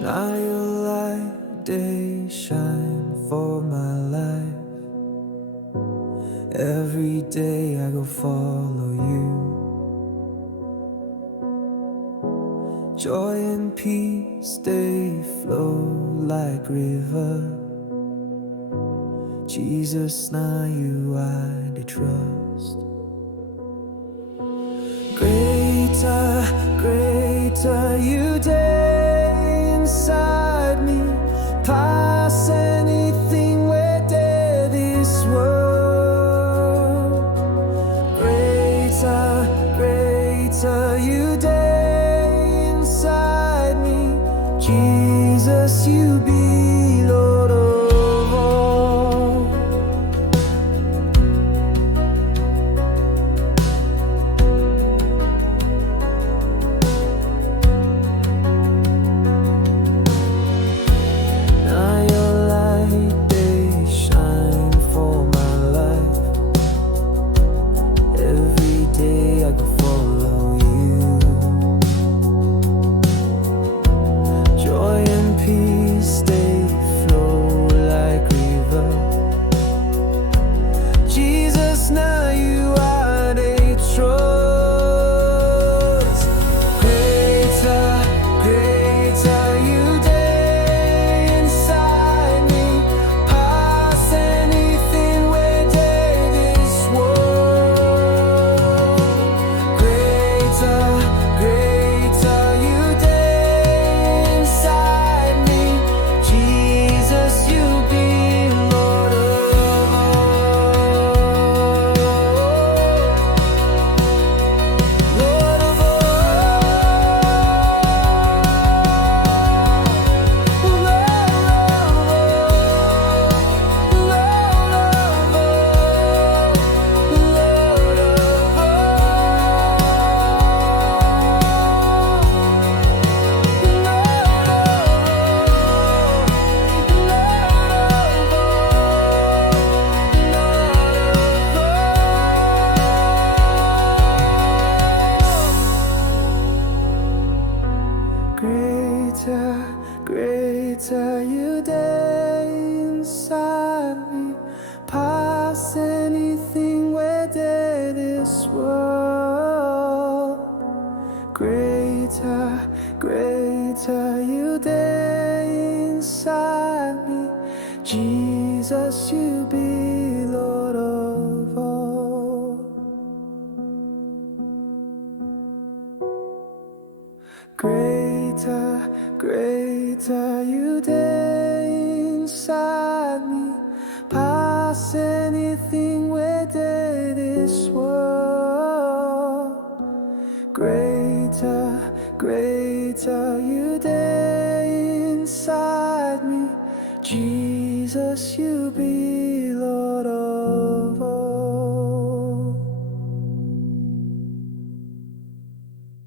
Now your light, day shine for my life. Every day I go follow you. Joy and peace, they flow like river. Jesus, now you I do trust. Greater, greater you day inside me, past anything where there this world. Greater, greater you day inside me, Jesus, you be Lord of all. Now your light, they shine for my life. Every day I go follow you. Joy and peace, they flow like river. Jesus, now you are they trust. Greater, greater you day inside me, past anything where there this world. Greater, greater you day inside me, Jesus, you be Lord of all. Lord of all. Greater, greater you day inside me, past anything where there this world. Greater, greater you day inside me, Jesus, you be Lord of all. Greater, greater you day inside me, past anything where there this world. Greater, greater you day inside me, Jesus, you be